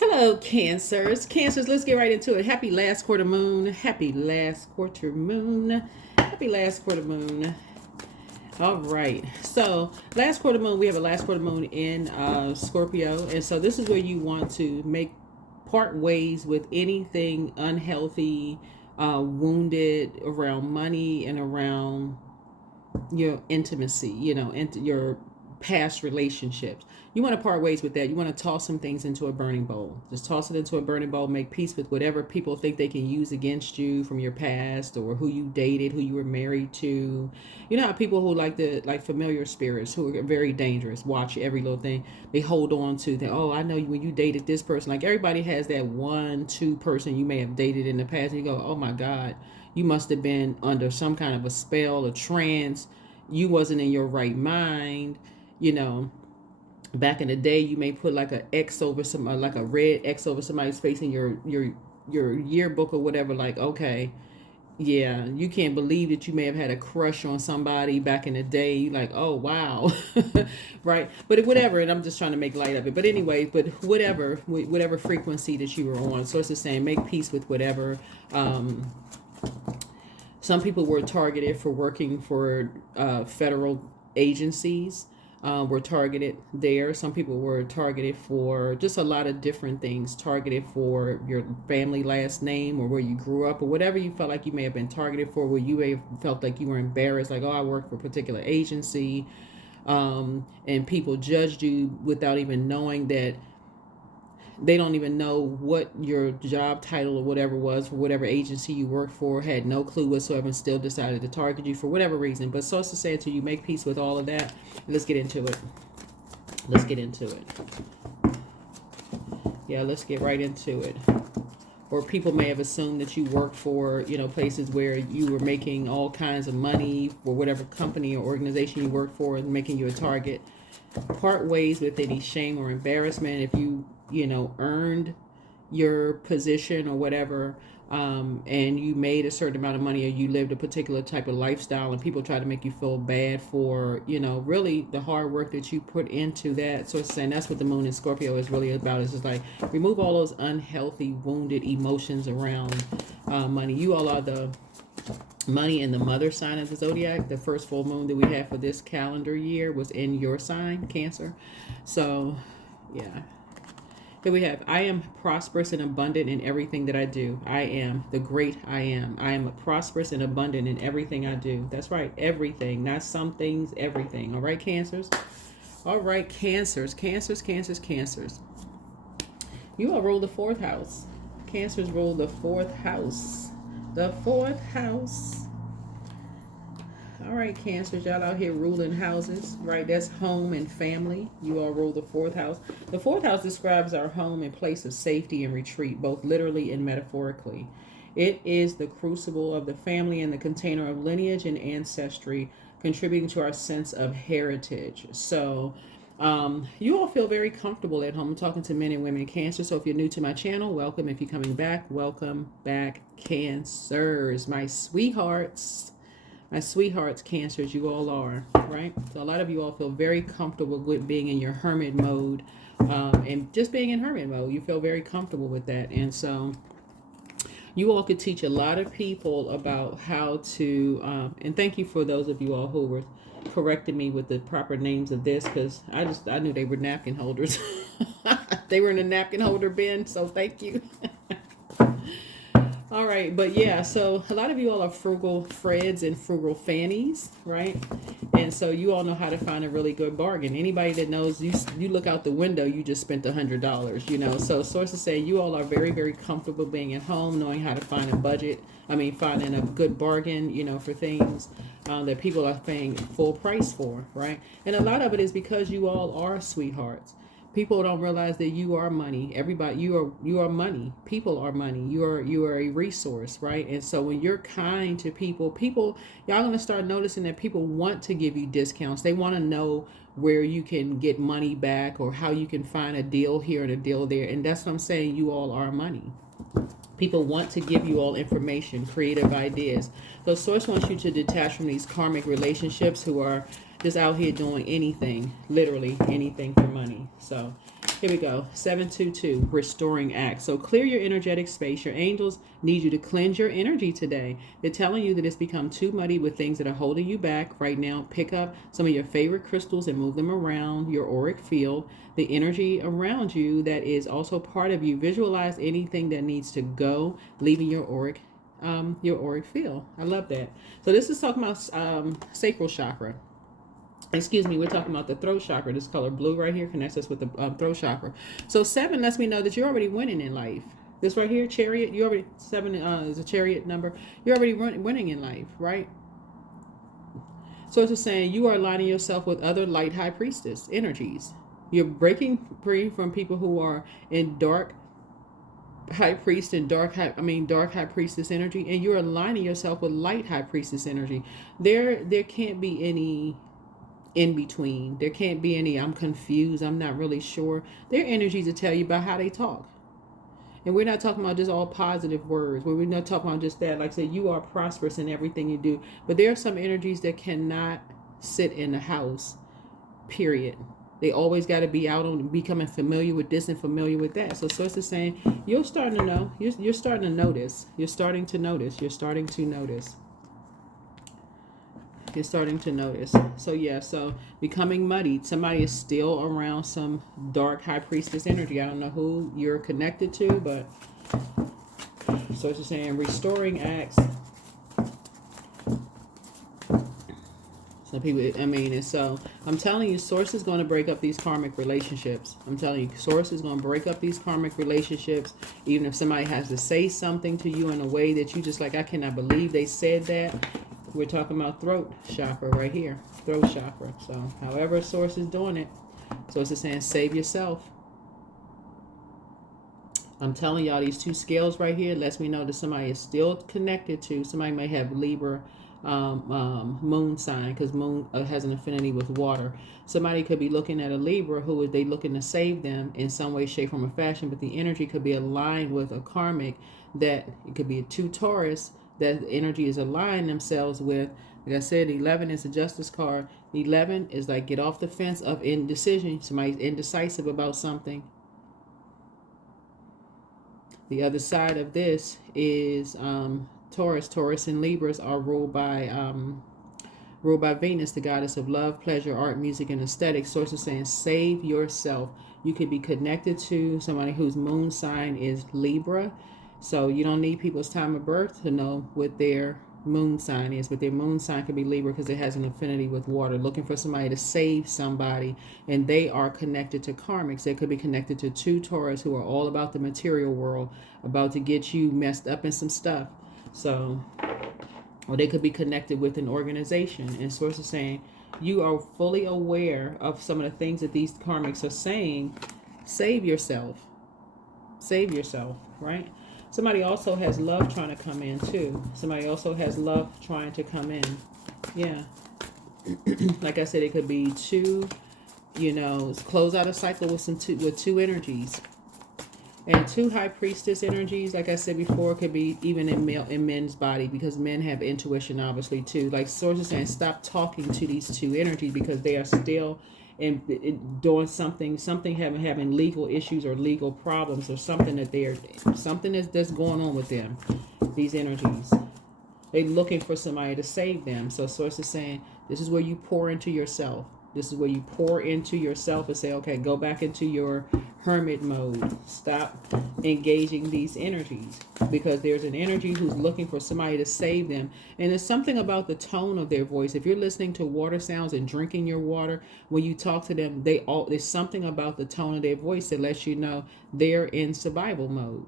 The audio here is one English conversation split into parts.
Hello, Cancers. Cancers, let's get right into it. Happy last quarter moon. Happy last quarter moon. Happy last quarter moon. All right. So, last quarter moon, we have a last quarter moon in Scorpio. And so, this is where you want to make part ways with anything unhealthy, wounded around money and around your intimacy, into your past relationships. You want to part ways with that. You want to toss some things into a burning bowl. Just toss it into a burning bowl, make peace with whatever people think they can use against you from your past, or who you dated, who you were married to. You know how people who like familiar spirits, who are very dangerous, watch every little thing. They hold on to that. Oh, I know when you dated this person. Like, everybody has that one, two person you may have dated in the past. And you go, oh my God, you must have been under some kind of a spell, a trance. You wasn't in your right mind. You know, back in the day, you may put like a X over some, like a red X over somebody's face in your yearbook or whatever. Like, okay, yeah, you can't believe that you may have had a crush on somebody back in the day. Like, oh wow, right? But whatever. And I'm just trying to make light of it. But anyway, but whatever frequency that you were on. So it's the same. Make peace with whatever. Some people were targeted for working for federal agencies. Were targeted there. Some people were targeted for just a lot of different things. Targeted for your family last name, or where you grew up, or whatever you felt like you may have been targeted for. Where you may have felt like you were embarrassed, like, oh, I work for a particular agency, and people judged you without even knowing that. They don't even know what your job title or whatever was for whatever agency you work for, had no clue whatsoever, and still decided to target you for whatever reason. But so it's to say, until you make peace with all of that, let's get into it. Let's get into it. Yeah, let's get right into it. Or people may have assumed that you worked for, places where you were making all kinds of money for whatever company or organization you work for, and making you a target. Part ways with any shame or embarrassment if you earned your position or whatever, and you made a certain amount of money, or you lived a particular type of lifestyle, and people try to make you feel bad for really the hard work that you put into that. So it's saying that's what the moon in Scorpio is really about. It's just like, remove all those unhealthy, wounded emotions around money. You all are the money in the mother sign of the zodiac. The first full moon that we had for this calendar year was in your sign, Cancer. So yeah, here we have, I am prosperous and abundant in everything that I do. I am the great I am. I am prosperous and abundant in everything I do. That's right, everything, not some things, everything. All right, Cancers. All right, Cancers. You all rule the fourth house. Cancers rule the fourth house. The fourth house. All right, Cancers, y'all out here ruling houses, right? That's home and family. You all rule the fourth house. The fourth house describes our home and place of safety and retreat, both literally and metaphorically. It is the crucible of the family and the container of lineage and ancestry, contributing to our sense of heritage. So, you all feel very comfortable at home. I'm talking to men and women Cancer. So if you're new to my channel, welcome. If you're coming back, welcome back, Cancers. My sweethearts, Cancers, you all are, right? So a lot of you all feel very comfortable with being in your hermit mode, and just being in hermit mode. You feel very comfortable with that. And so you all could teach a lot of people about how to, and thank you for those of you all who were correcting me with the proper names of this, because I knew they were napkin holders. They were in a napkin holder bin, so thank you. All right, but yeah, so a lot of you all are frugal Freds and frugal Fannies, right? And so you all know how to find a really good bargain. Anybody that knows, you look out the window, you just spent $100, So sources say you all are very, very comfortable being at home, knowing how to find a budget. Finding a good bargain, for things that people are paying full price for, right? And a lot of it is because you all are sweethearts. People don't realize that you are money. Everybody, you are money. People are money. You are a resource, right? And so when you're kind to people, y'all gonna start noticing that people want to give you discounts. They want to know where you can get money back, or how you can find a deal here and a deal there. And that's what I'm saying. You all are money. People want to give you all information, creative ideas. So Source wants you to detach from these karmic relationships who are just out here doing anything, literally anything for money. So here we go. 722, restoring acts. So clear your energetic space. Your angels need you to cleanse your energy today. They're telling you that it's become too muddy with things that are holding you back right now. Pick up some of your favorite crystals and move them around your auric field. The energy around you that is also part of you. Visualize anything that needs to go, leaving your auric field. I love that. So this is talking about sacral chakra. Excuse me, we're talking about the throat chakra. This color blue right here connects us with the throat chakra. So 7 lets me know that you're already winning in life. This right here, chariot, you already, 7 is a chariot number. You're already winning in life, right? So it's just saying you are aligning yourself with other light high priestess energies. You're breaking free from people who are in dark high priest and dark high priestess energy, and you're aligning yourself with light high priestess energy. There can't be any in between. There can't be any I'm confused, I'm not really sure. Their energies to tell you about how they talk. And we're not talking about just all positive words. We're not talking about just that. Like I said, you are prosperous in everything you do. But there are some energies that cannot sit in the house, period. They always got to be out on becoming familiar with this and familiar with that. So Source is saying you're starting to know. You're starting to notice. You're starting to notice. You're starting to notice. You're starting to notice. So yeah, so becoming muddied. Somebody is still around some dark high priestess energy. I don't know who you're connected to, but Source is saying restoring acts. Some people, and so I'm telling you, Source is going to break up these karmic relationships. I'm telling you, Source is going to break up these karmic relationships. Even if somebody has to say something to you in a way that you just like, I cannot believe they said that. We're talking about throat chakra right here. Throat chakra. So however Source is doing it, Source is saying save yourself. I'm telling y'all, these 2 scales right here lets me know that somebody is still connected to. Somebody may have Libra moon sign, because moon has an affinity with water. Somebody could be looking at a Libra who is they looking to save them in some way, shape, form, or fashion, but the energy could be aligned with a karmic that it could be a 2 Taurus that energy is aligned themselves with. Like I said, 11 is a justice card. 11 is like get off the fence of indecision. Somebody's indecisive about something. The other side of this is Taurus. Taurus and Libras are ruled by Venus, the goddess of love, pleasure, art, music, and aesthetics. Source is saying save yourself. You could be connected to somebody whose moon sign is Libra. So you don't need people's time of birth to know what their moon sign is, but their moon sign could be Libra because it has an affinity with water. Looking for somebody to save somebody, and they are connected to karmics. They could be connected to 2 Taurus who are all about the material world, about to get you messed up in some stuff. So, or they could be connected with an organization. And Source is saying you are fully aware of some of the things that these karmics are saying. Save yourself. Save yourself, right? Somebody also has love trying to come in too. Somebody also has love trying to come in. Yeah. Like I said, it could be 2, close out a cycle with with 2 energies. And 2 high priestess energies, like I said before, could be even in men's body, because men have intuition obviously too. Like Source is saying, stop talking to these 2 energies because they are still doing something having legal issues or legal problems or something that's going on with them. These energies, they're looking for somebody to save them. So Source is saying this is where you pour into yourself. This is where you pour into yourself and say, okay, go back into your hermit mode. Stop engaging these energies, because there's an energy who's looking for somebody to save them. And there's something about the tone of their voice. If you're listening to water sounds and drinking your water, when you talk to them, there's something about the tone of their voice that lets you know they're in survival mode.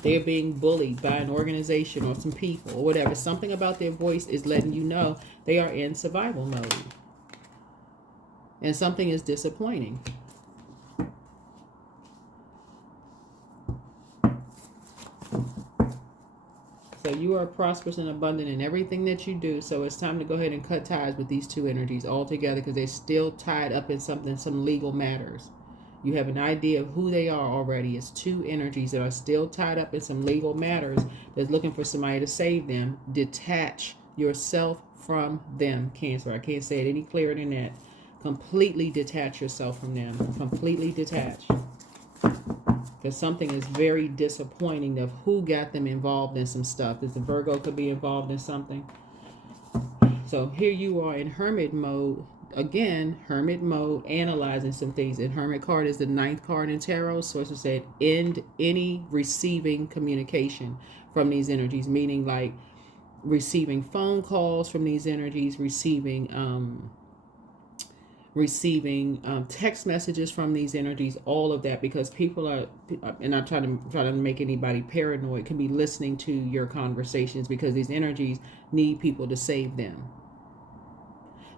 They're being bullied by an organization or some people or whatever. Something about their voice is letting you know they are in survival mode. And something is disappointing. So you are prosperous and abundant in everything that you do. So it's time to go ahead and cut ties with these 2 energies altogether, because they're still tied up in some legal matters. You have an idea of who they are already. It's 2 energies that are still tied up in some legal matters that's looking for somebody to save them. Detach yourself from them, Cancer. I can't say it any clearer than that. Completely detach yourself from them. Completely detach. Because something is very disappointing of who got them involved in some stuff. This Virgo could be involved in something. So here you are in hermit mode. Again, hermit mode, analyzing some things. And hermit card is the 9th card in tarot. Sources said end any receiving communication from these energies, meaning like receiving phone calls from these energies, receiving text messages from these energies, all of that, because people are, and I'm trying to make anybody paranoid, can be listening to your conversations because these energies need people to save them.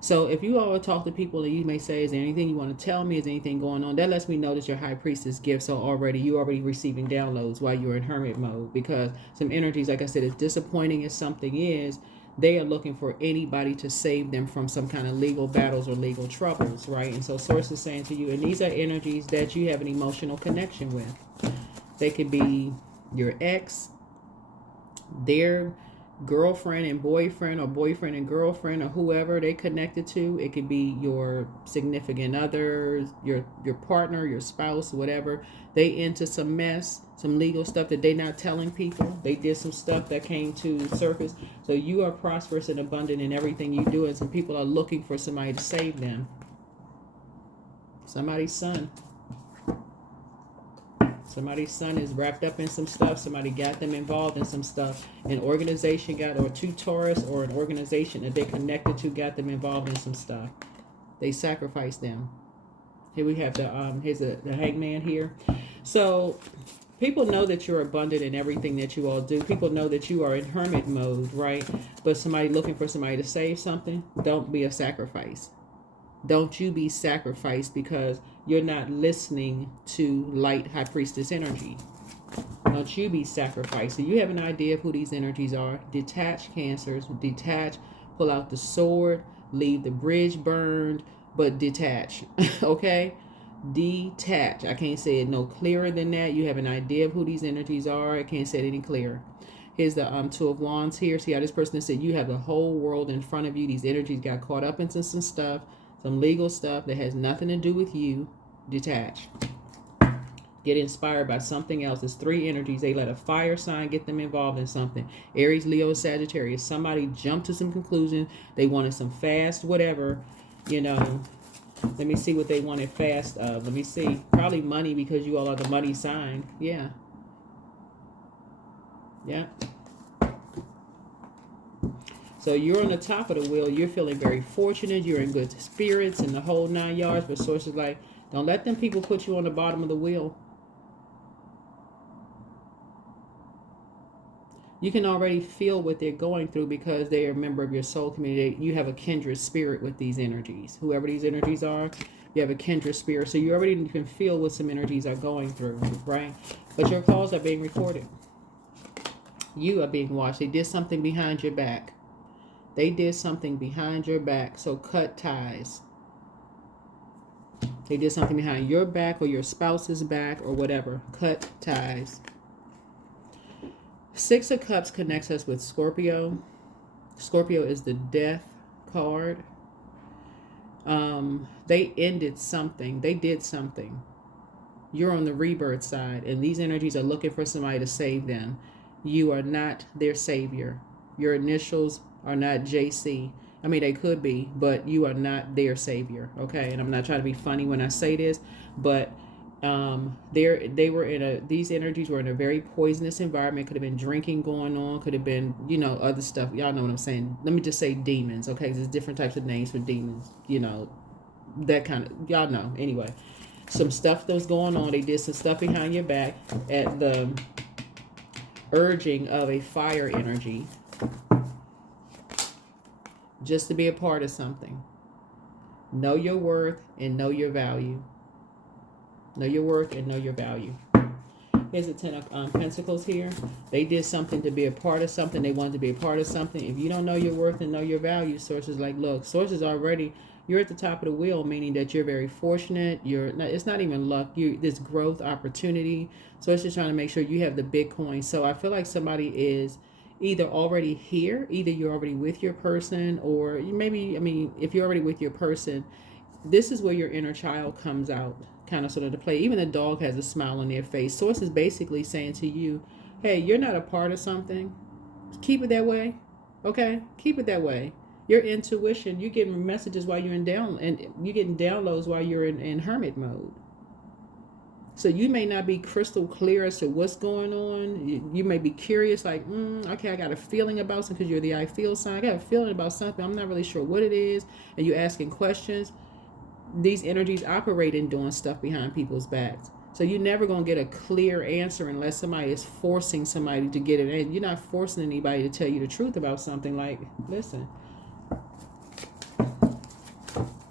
So if you all talk to people and you may say, is there anything you want to tell me? Is there anything going on? That lets me know that your high priestess gifts are you're already receiving downloads while you're in hermit mode, because some energies, like I said, as disappointing as something is, they are looking for anybody to save them from some kind of legal battles or legal troubles, right? And so source is saying to you, and these are energies that you have an emotional connection with. They could be your ex, their girlfriend and boyfriend, or boyfriend and girlfriend, or whoever they connected to. It could be your significant other, your partner, your spouse, whatever. They into some mess, some legal stuff that they're not telling people. They did some stuff that came to the surface. So you are prosperous and abundant in everything you do, and some people are looking for somebody to save them. Somebody's son. Somebody's son is wrapped up in some stuff. Somebody got them involved in some stuff. An organization got, or two Taurus, or an organization that they connected to got them involved in some stuff. They sacrificed them. Here we have here's the hangman here. So people know that you're abundant in everything that you all do. People know that you are in hermit mode, right? But somebody looking for somebody to save something, don't be a sacrifice. Don't you be sacrificed because you're not listening to light high priestess energy. Don't you be sacrificed. So you have an idea of who these energies are. Detach, Cancers. Detach. Pull out the sword. Leave the bridge burned, but detach. Okay? Detach. I can't say it no clearer than that. You have an idea of who these energies are. I can't say it any clearer. Here's the Two of Wands here. See how this person said you have the whole world in front of you. These energies got caught up into some stuff. Some legal stuff that has nothing to do with you. Detach. Get inspired by something else. It's 3 energies. They let a fire sign get them involved in something. Aries, Leo, Sagittarius. Somebody jumped to some conclusion. They wanted some fast whatever. You know. Let me see what they wanted fast of. Let me see. Probably money, because you all are the money sign. Yeah. Yeah. So you're on the top of the wheel. You're feeling very fortunate. You're in good spirits and the whole 9 yards. But sources like, don't let them people put you on the bottom of the wheel. You can already feel what they're going through because they are a member of your soul community. You have a kindred spirit with these energies. Whoever these energies are, you have a kindred spirit. So you already can feel what some energies are going through, right? But your calls are being recorded. You are being watched. They did something behind your back. They did something behind your back, so cut ties. They did something behind your back or your spouse's back or whatever. Cut ties. 6 of Cups connects us with Scorpio. Scorpio is the death card. They ended something. They did something. You're on the rebirth side, and these energies are looking for somebody to save them. You are not their savior. Your initials are not JC. I mean, they could be, but you are not their savior, okay? And I'm not trying to be funny when I say this, but these energies were in a very poisonous environment. Could have been drinking going on, could have been, you know, other stuff. Y'all know what I'm saying. Let me just say demons, okay? There's different types of names for demons, you know, that kind of, y'all know. Anyway, some stuff that was going on. They did some stuff behind your back at the urging of a fire energy, just to be a part of something. Know your worth and know your value. Know your worth and know your value. Here's a 10 of Pentacles here. They did something to be a part of something. They wanted to be a part of something. If you don't know your worth and know your value, sources like, look, sources already, you're at the top of the wheel, meaning that you're very fortunate. It's not even luck. This growth opportunity. So it's just trying to make sure you have the Bitcoin. So I feel like somebody is either already here, either you're already with your person, or you maybe, I mean, if you're already with your person, this is where your inner child comes out, kind of sort of to play. Even the dog has a smile on their face. Source is basically saying to you, hey, you're not a part of something. Keep it that way. Okay? Keep it that way. Your intuition, you're getting messages while you're in down, and you're getting downloads while you're in hermit mode. So you may not be crystal clear as to what's going on. You may be curious, like, okay, I got a feeling about something, because you're the I feel sign. I got a feeling about something. I'm not really sure what it is. And you're asking questions. These energies operate in doing stuff behind people's backs. So you're never going to get a clear answer unless somebody is forcing somebody to get it. And you're not forcing anybody to tell you the truth about something. Like, listen,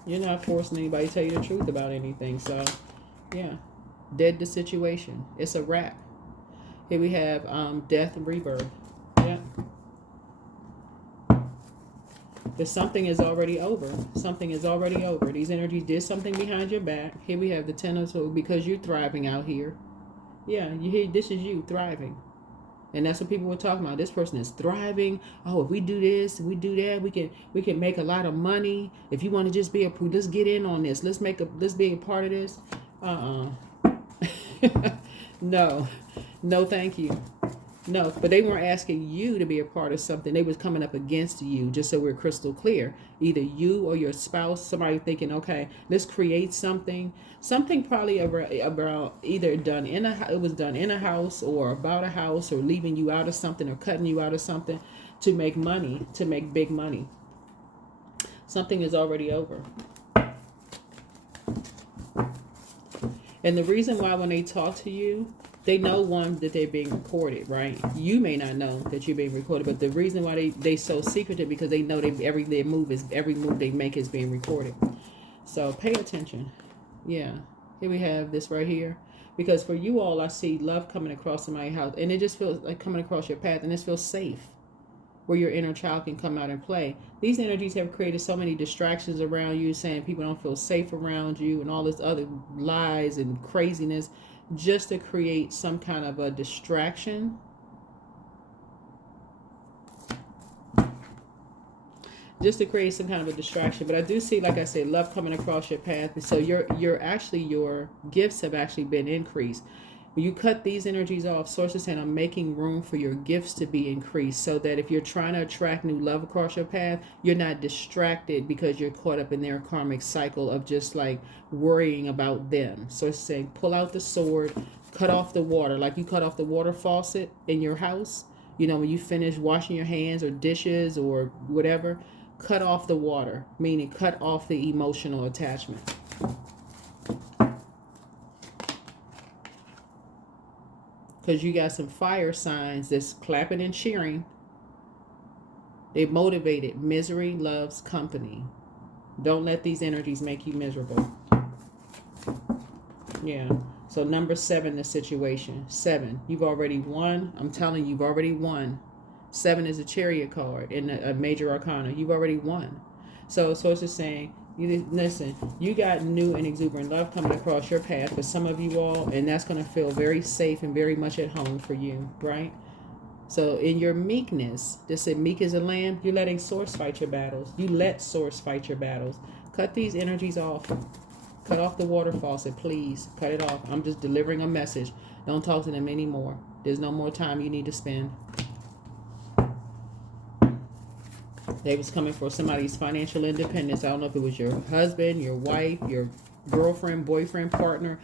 you're not forcing anybody to tell you the truth about anything. So, yeah, dead the situation. It's a wrap. Here we have death and rebirth. Yeah. But something is already over. Something is already over. These energies did something behind your back. Here we have the Ten of Swords, because you're thriving out here. Yeah, you hear, this is you thriving. And that's what people were talking about. This person is thriving. Oh, if we do this, we do that, we can make a lot of money. If you want to just be let's get in on this. Let's be a part of this. No, thank you. No, but they weren't asking you to be a part of something. They was coming up against you, just so we're crystal clear. Either you or your spouse, somebody thinking, okay, let's create something probably about either it was done in a house, or about a house, or leaving you out of something, or cutting you out of something to make money, to make big money. Something is already over. And the reason why when they talk to you, they know, one, that they're being recorded, right? You may not know that you're being recorded, but the reason why they so secretive, because they know every move they make is being recorded. So pay attention. Yeah. Here we have this right here. Because for you all, I see love coming across somebody's house, and it just feels like coming across your path, and this feels safe, where your inner child can come out and play. These energies have created so many distractions around you, saying people don't feel safe around you, and all this other lies and craziness, just to create some kind of a distraction. Just to create some kind of a distraction. But I do see, like I said, love coming across your path. So your gifts have actually been increased. When you cut these energies off, Source is saying, I'm making room for your gifts to be increased, so that if you're trying to attract new love across your path, you're not distracted because you're caught up in their karmic cycle of just like worrying about them. So it's saying, pull out the sword, cut off the water, like you cut off the water faucet in your house. You know, when you finish washing your hands or dishes or whatever, cut off the water, meaning cut off the emotional attachment. Because you got some fire signs that's clapping and cheering. They motivated. Misery loves company. Don't let these energies make you miserable. Yeah. So number 7, the situation. 7. You've already won. I'm telling you, you've already won. 7 is a Chariot card in a major arcana. You've already won. So it's just saying, listen, you got new and exuberant love coming across your path for some of you all, and that's going to feel very safe and very much at home for you, right? So in your meekness, they said meek as a lamb, you're letting Source fight your battles. You let Source fight your battles. Cut these energies off. Cut off the water faucet, please. Cut it off. I'm just delivering a message. Don't talk to them anymore. There's no more time you need to spend. They was coming for somebody's financial independence. I don't know if it was your husband, your wife, your girlfriend, boyfriend, partner.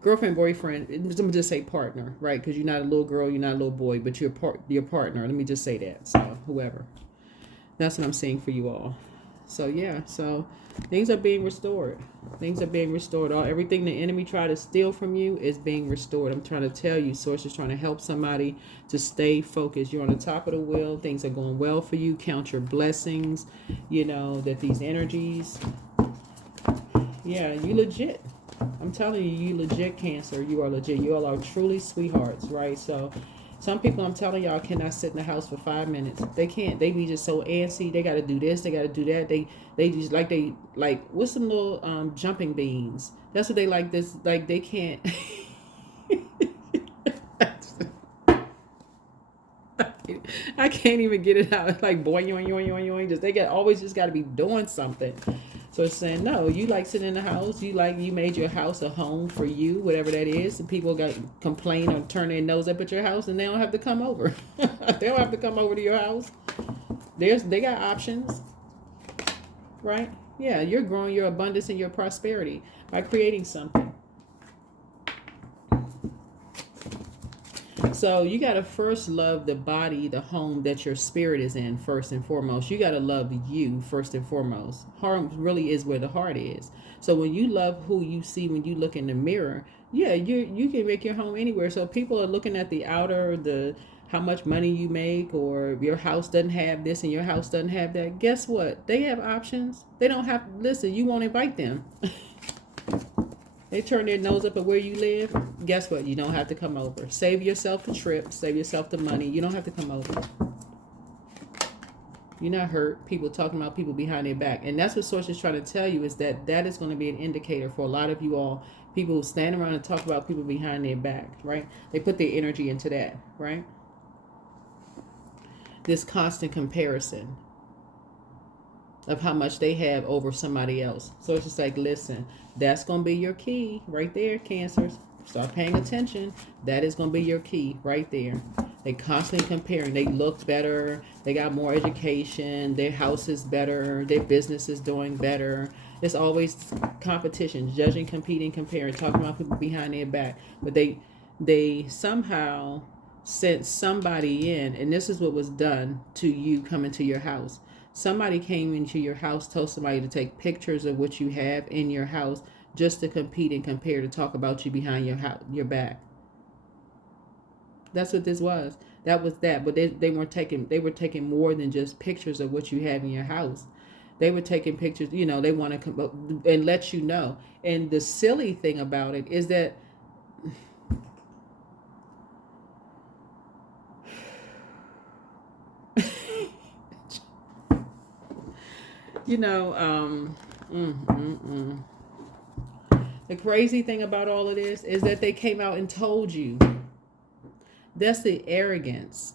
Girlfriend, boyfriend, let me just say partner, right? Because you're not a little girl, you're not a little boy, but you're your partner. Let me just say that. So whoever. That's what I'm seeing for you all. So yeah, so things are being restored. Things are being restored. Everything the enemy tried to steal from you is being restored. I'm trying to tell you, Source is trying to help somebody to stay focused. You're on the top of the wheel. Things are going well for you. Count your blessings. You know that these energies, yeah, you legit. I'm telling you, you legit, Cancer. You are legit. You all are truly sweethearts, right? So some people, I'm telling y'all, cannot sit in the house for 5 minutes. They can't. They be just so antsy. They got to do this. They got to do that. They just like what's some little jumping beans? That's what they like. This like they can't. I can't even get it out. It's like boing, yoing, yoing, yoing, yoing. Just they got always just got to be doing something. So it's saying no. You like sitting in the house. You made your house a home for you, whatever that is. And people got complain or turn their nose up at your house, and they don't have to come over. They don't have to come over to your house. They got options, right? Yeah, you're growing your abundance and your prosperity by creating something. So you got to first love the body, the home that your spirit is in first and foremost. You got to love you first and foremost. Heart really is where the heart is. So when you love who you see when you look in the mirror, yeah, you can make your home anywhere. So people are looking at the outer, the how much money you make, or your house doesn't have this and your house doesn't have that. Guess what? They have options. They don't have to listen. You won't invite them. They turn their nose up at where you live. Guess what? You don't have to come over. Save yourself the trip. Save yourself the money. You don't have to come over. You're not hurt. People talking about people behind their back. And that's what Source is trying to tell you, is that is going to be an indicator for a lot of you all. People who stand around and talk about people behind their back, right? They put their energy into that, right? This constant comparison of how much they have over somebody else. So it's just like, listen, that's going to be your key right there, Cancers. Start paying attention. That is going to be your key right there. They constantly comparing. They look better. They got more education. Their house is better. Their business is doing better. It's always competition, judging, competing, comparing, talking about people behind their back. But they somehow sent somebody in, and this is what was done to you coming to your house. Somebody came into your house, told somebody to take pictures of what you have in your house just to compete and compare, to talk about you behind your back. That's what this was. That was that. But they were taking more than just pictures of what you have in your house. They were taking pictures, they want to come and let you know. And the silly thing about it is that the crazy thing about all of this is that they came out and told you. That's the arrogance.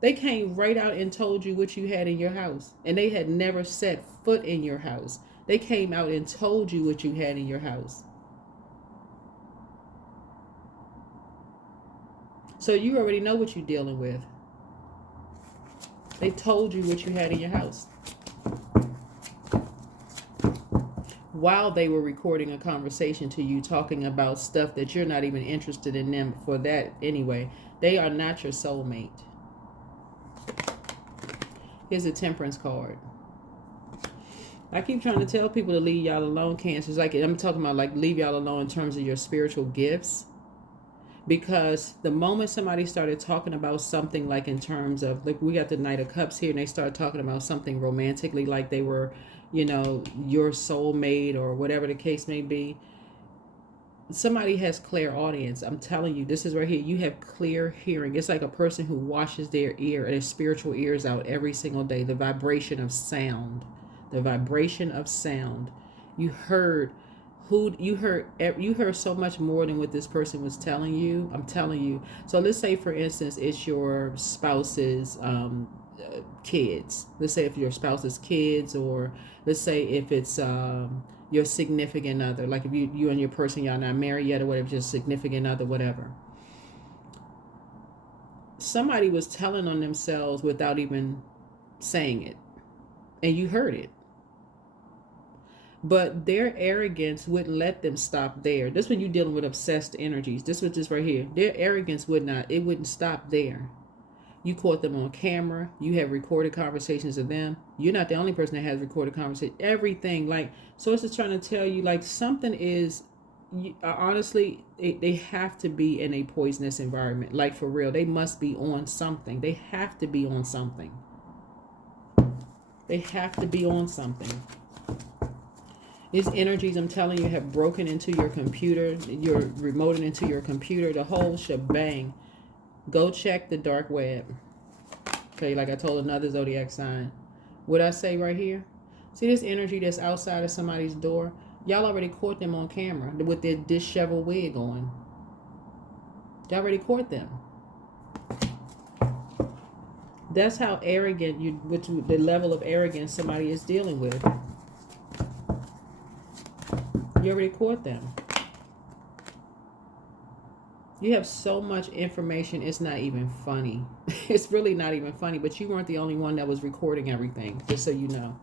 They came right out and told you what you had in your house, and they had never set foot in your house. They came out and told you what you had in your house. So you already know what you're dealing with. They told you what you had in your house while they were recording a conversation to you, talking about stuff that you're not even interested in them for that anyway. They are not your soulmate. Here's a Temperance card. I keep trying to tell people to leave y'all alone, Cancers. Like, I'm talking about, like, leave y'all alone in terms of your spiritual gifts. Because the moment somebody started talking about something, like in terms of, like, we got the Knight of Cups here, and they started talking about something romantically, like they were, your soulmate or whatever the case may be. Somebody has clairaudience. I'm telling you, this is right here. You have clear hearing. It's like a person who washes their spiritual ears out every single day. The vibration of sound. The vibration of sound. You heard so much more than what this person was telling you. I'm telling you. So let's say, for instance, it's your spouse's kids. Let's say if your spouse's kids, or let's say if it's your significant other, like if you and your person, y'all not married yet or whatever, just significant other, whatever. Somebody was telling on themselves without even saying it, and you heard it. But their arrogance wouldn't let them stop there. This is when you're dealing with obsessed energies. This was just right here. Their arrogance wouldn't stop there. You caught them on camera. You have recorded conversations of them. You're not the only person that has recorded conversations. Everything. Like, so it's just trying to tell you, like, something is, honestly, they have to be in a poisonous environment. Like, for real. They must be on something. They have to be on something. They have to be on something. These energies, I'm telling you, have broken into your computer. You're remoting into your computer. The whole shebang. Go check the dark web. Okay, like I told another zodiac sign. What I say right here? See this energy that's outside of somebody's door? Y'all already caught them on camera with their disheveled wig on. Y'all already caught them. That's how arrogant you, with the level of arrogance somebody is dealing with. You already caught them. You have so much information, it's not even funny. It's really not even funny, but you weren't the only one that was recording everything, just so you know.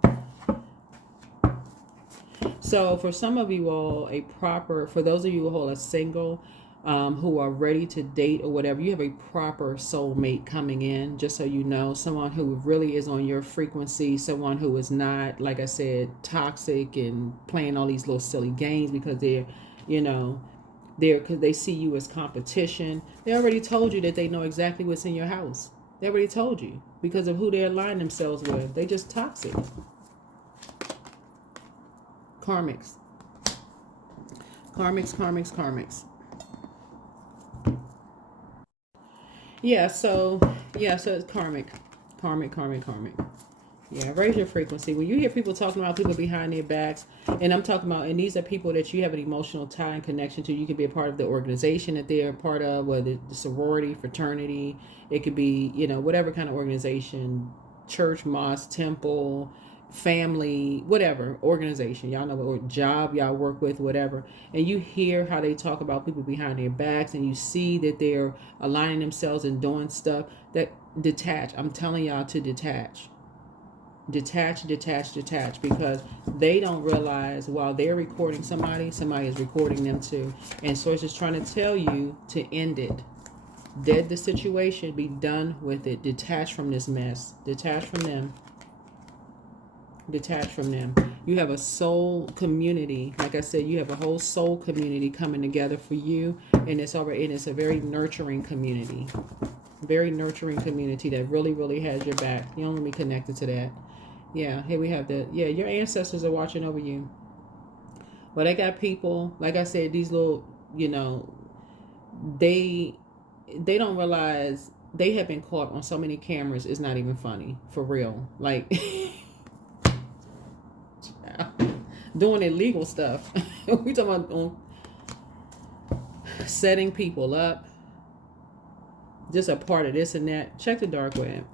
So for some of you all, for those of you who are single, who are ready to date or whatever, you have a proper soulmate coming in, just so you know. Someone who really is on your frequency, someone who is not, like I said, toxic and playing all these little silly games because they're, you know, because they see you as competition. They already told you that they know exactly what's in your house. They already told you because of who they align themselves with. They just toxic. Karmics. Karmics. Yeah, so it's karmic. Yeah, raise your frequency. When you hear people talking about people behind their backs, and I'm talking about, and these are people that you have an emotional tie and connection to. You can be a part of the organization that they're a part of, whether the sorority, fraternity. It could be, you know, whatever kind of organization, church, mosque, temple, family, whatever organization. Y'all know what job y'all work with, whatever. And you hear how they talk about people behind their backs, and you see that they're aligning themselves and doing stuff that detach. I'm telling y'all to detach. Detach, because they don't realize while they're recording somebody is recording them too. And Source is trying to tell you to end it. Dead the situation, be done with it. Detach from this mess. Detach from them. You have a soul community. Like I said, you have a whole soul community coming together for you, and it's a very nurturing community. Very nurturing community that really has your back. You don't want to be connected to that. Yeah, here we have your ancestors are watching over you. But they got people, like I said, these little, you know, they don't realize they have been caught on so many cameras. It's not even funny, for real. Like doing illegal stuff. We talking about setting people up, just a part of this and that. Check the dark web.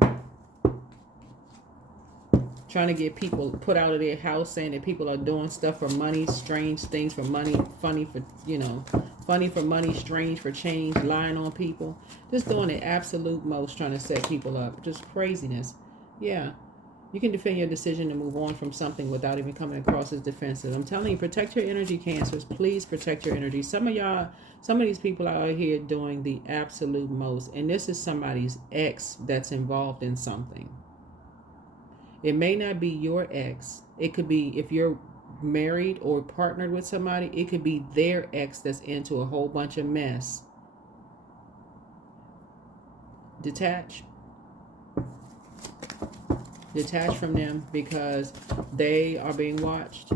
Trying to get people put out of their house, saying that people are doing stuff for money, strange things for money, funny for money, strange for change, lying on people, just doing the absolute most, trying to set people up. Just craziness. Yeah. You can defend your decision to move on from something without even coming across as defensive. I'm telling you, protect your energy, Cancers. Please protect your energy. Some of these people out here doing the absolute most, and this is somebody's ex that's involved in something. It may not be your ex. It could be, if you're married or partnered with somebody, it could be their ex that's into a whole bunch of mess. Detach from them because they are being watched.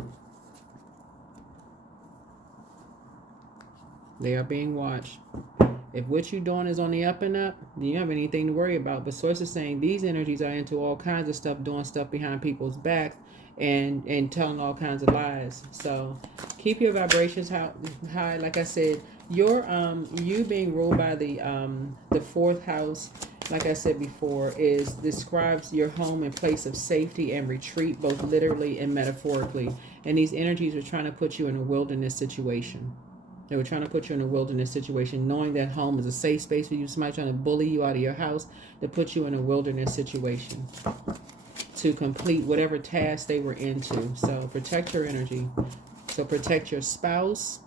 They are being watched. If what you're doing is on the up and up, you don't have anything to worry about. But Source is saying these energies are into all kinds of stuff, doing stuff behind people's backs and telling all kinds of lies. So keep your vibrations high. Like I said, you being ruled by the fourth house, like I said before, describes your home and place of safety and retreat, both literally and metaphorically. And these energies are trying to put you in a wilderness situation. They were trying to put you in a wilderness situation, knowing that home is a safe space for you. Somebody trying to bully you out of your house to put you in a wilderness situation to complete whatever task they were into. So protect your energy. So protect your spouse,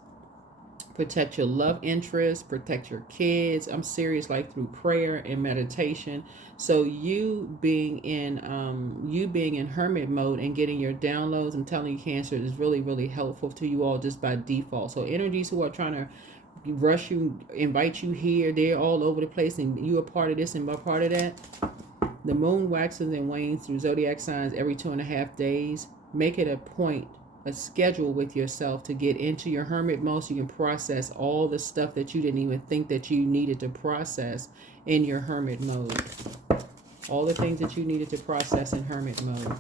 protect your love interest, protect your kids. I'm serious, like through prayer and meditation. So you being in hermit mode and getting your downloads, I'm telling you, Cancer, is really helpful to you all just by default. So energies who are trying to rush you, invite you here, they're all over the place, and you are part of this and a part of that. The moon waxes and wanes through zodiac signs every 2.5 days. Make it a point, a schedule with yourself to get into your hermit mode so you can process all the stuff that you didn't even think that you needed to process in your hermit mode. All the things that you needed to process in hermit mode.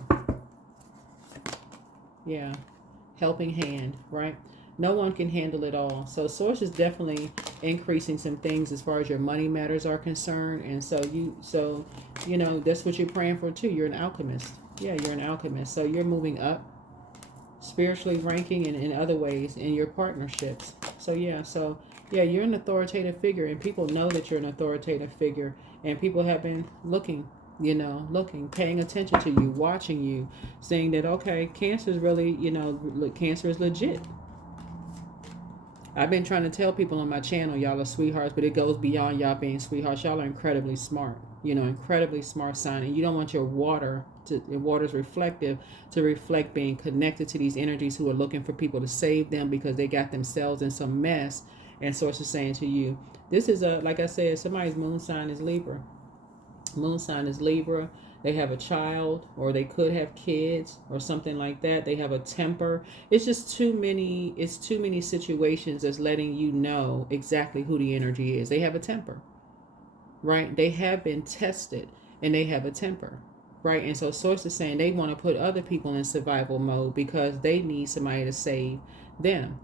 Yeah. Helping hand, right? No one can handle it all. So source is definitely increasing some things as far as your money matters are concerned. And so you know, that's what you're praying for too. You're an alchemist. Yeah, you're an alchemist. So you're moving up spiritually, ranking, and in other ways in your partnerships. So yeah, you're an authoritative figure, and people know that you're an authoritative figure, and people have been looking, you know, looking, paying attention to you, watching you, saying that, okay, Cancer is really, you know, Cancer is legit. I've been trying to tell people on my channel, y'all are sweethearts, but it goes beyond y'all being sweethearts. Y'all are incredibly smart, you know, incredibly smart sign. And you don't want your water's reflective, to reflect being connected to these energies who are looking for people to save them because they got themselves in some mess. And source is saying to you, this is like I said, somebody's moon sign is Libra. Moon sign is Libra. They have a child, or they could have kids or something like that. They have a temper. It's just too many situations that's letting you know exactly who the energy is. They have a temper, right? They have been tested, and they have a temper, right? And so source is saying they want to put other people in survival mode because they need somebody to save them.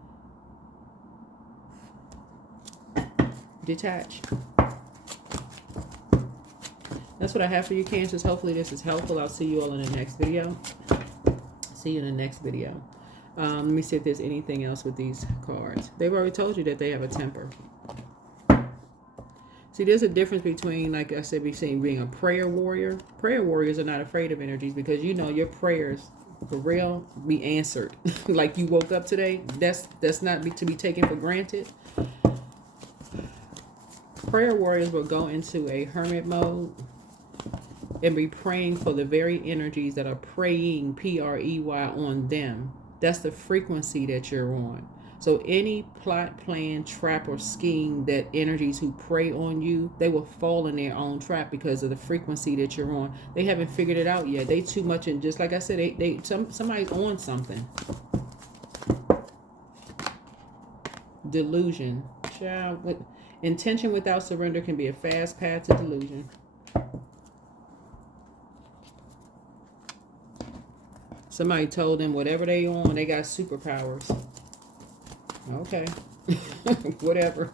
Detach. That's what I have for you, Cancers. Hopefully this is helpful. I'll see you all in the next video. See you in the next video. Let me see if there's anything else with these cards. They've already told you that they have a temper. See, there's a difference between, like I said, being a prayer warrior. Prayer warriors are not afraid of energies because you know your prayers, for real, be answered. Like you woke up today, that's not to be taken for granted. Prayer warriors will go into a hermit mode and be praying for the very energies that are praying, P-R-E-Y, on them. That's the frequency that you're on. So any plot, plan, trap, or scheme that energies who prey on you, they will fall in their own trap because of the frequency that you're on. They haven't figured it out yet. They too much, and just like I said, somebody's on something. Delusion. Child, intention without surrender can be a fast path to delusion. Somebody told them whatever they on, they got superpowers. Okay. Whatever.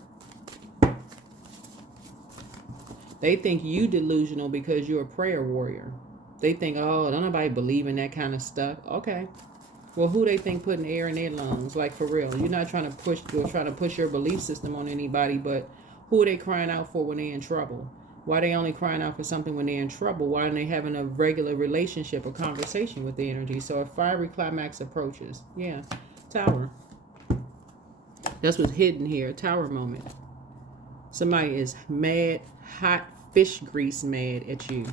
They think you delusional because you're a prayer warrior. They think, oh, don't nobody believe in that kind of stuff. Okay. Well, who they think putting air in their lungs? Like, for real. You're not trying to push your belief system on anybody, but who are they crying out for when they're in trouble? Why are they only crying out for something when they're in trouble? Why aren't they having a regular relationship or conversation with the energy? So a fiery climax approaches. Yeah. Tower. That's what's hidden here. Tower moment. Somebody is mad, hot fish grease mad at you.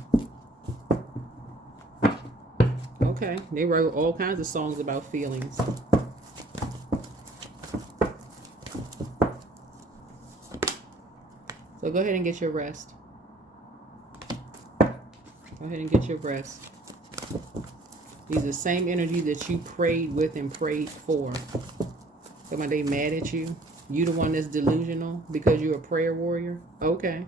Okay. They wrote all kinds of songs about feelings. So go ahead and get your rest. Go ahead and get your rest. These are the same energy that you prayed with and prayed for. Come on, they mad at you. You the one that's delusional because you're a prayer warrior? Okay.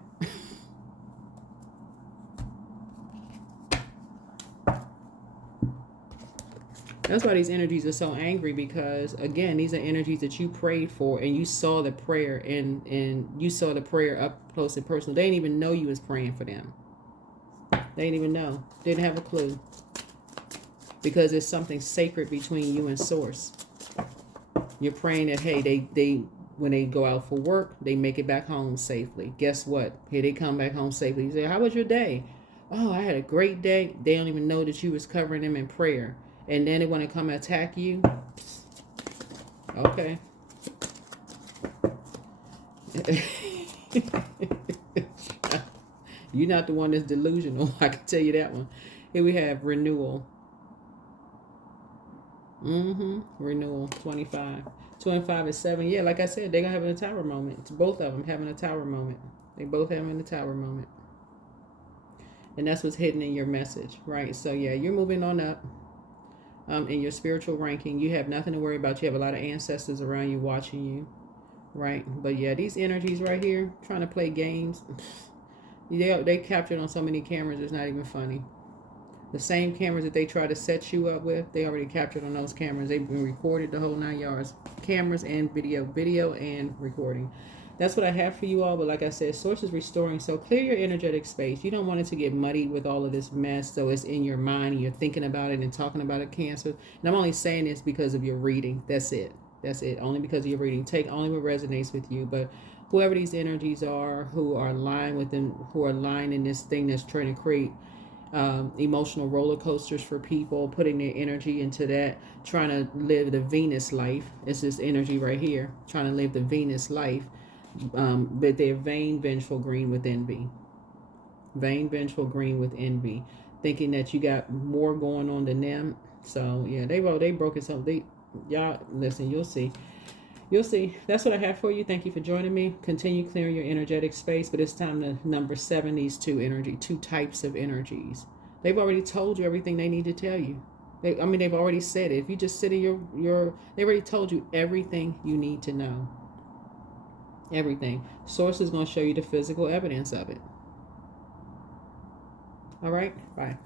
That's why these energies are so angry, because again, these are energies that you prayed for and you saw the prayer and you saw the prayer up close and personal. They didn't even know you was praying for them. They didn't even know. Didn't have a clue. Because it's something sacred between you and source. You're praying that, hey, they when they go out for work, they make it back home safely. Guess what? Here they come back home safely. You say, how was your day? Oh, I had a great day. They don't even know that you was covering them in prayer. And then they want to come attack you. Okay. You're not the one that's delusional. I can tell you that one. Here we have renewal. Renewal. 25. 25 is 7. Yeah, like I said, they're going to have a tower moment. It's both of them having a tower moment. They both having a tower moment. And that's what's hidden in your message, right? So, yeah, you're moving on up in your spiritual ranking. You have nothing to worry about. You have a lot of ancestors around you watching you, right? But, yeah, these energies right here, trying to play games, they captured on so many cameras, it's not even funny. The same cameras that they try to set you up with, they already captured on those cameras. They've been recorded the whole 9 yards. Cameras and video and recording. That's what I have for you all. But like I said, source is restoring. So clear your energetic space. You don't want it to get muddied with all of this mess. So it's in your mind and you're thinking about it and talking about it, Cancer. And I'm only saying this because of your reading. That's it. That's it. Only because of your reading. Take only what resonates with you. But whoever these energies are who are lying with them, who are lying in this thing that's trying to create emotional roller coasters for people, putting their energy into that, trying to live the Venus life. It's this energy right here, trying to live the Venus life, but they're vain, vengeful, green with envy. Vain, vengeful, green with envy, thinking that you got more going on than them. So yeah, they broken something. Y'all listen, you'll see. You'll see. That's what I have for you. Thank you for joining me. Continue clearing your energetic space, but it's time to number 7 these two types of energies. They've already told you everything they need to tell you. They've already said it. If you just sit in they already told you everything you need to know. Everything. Source is going to show you the physical evidence of it. All right. Bye.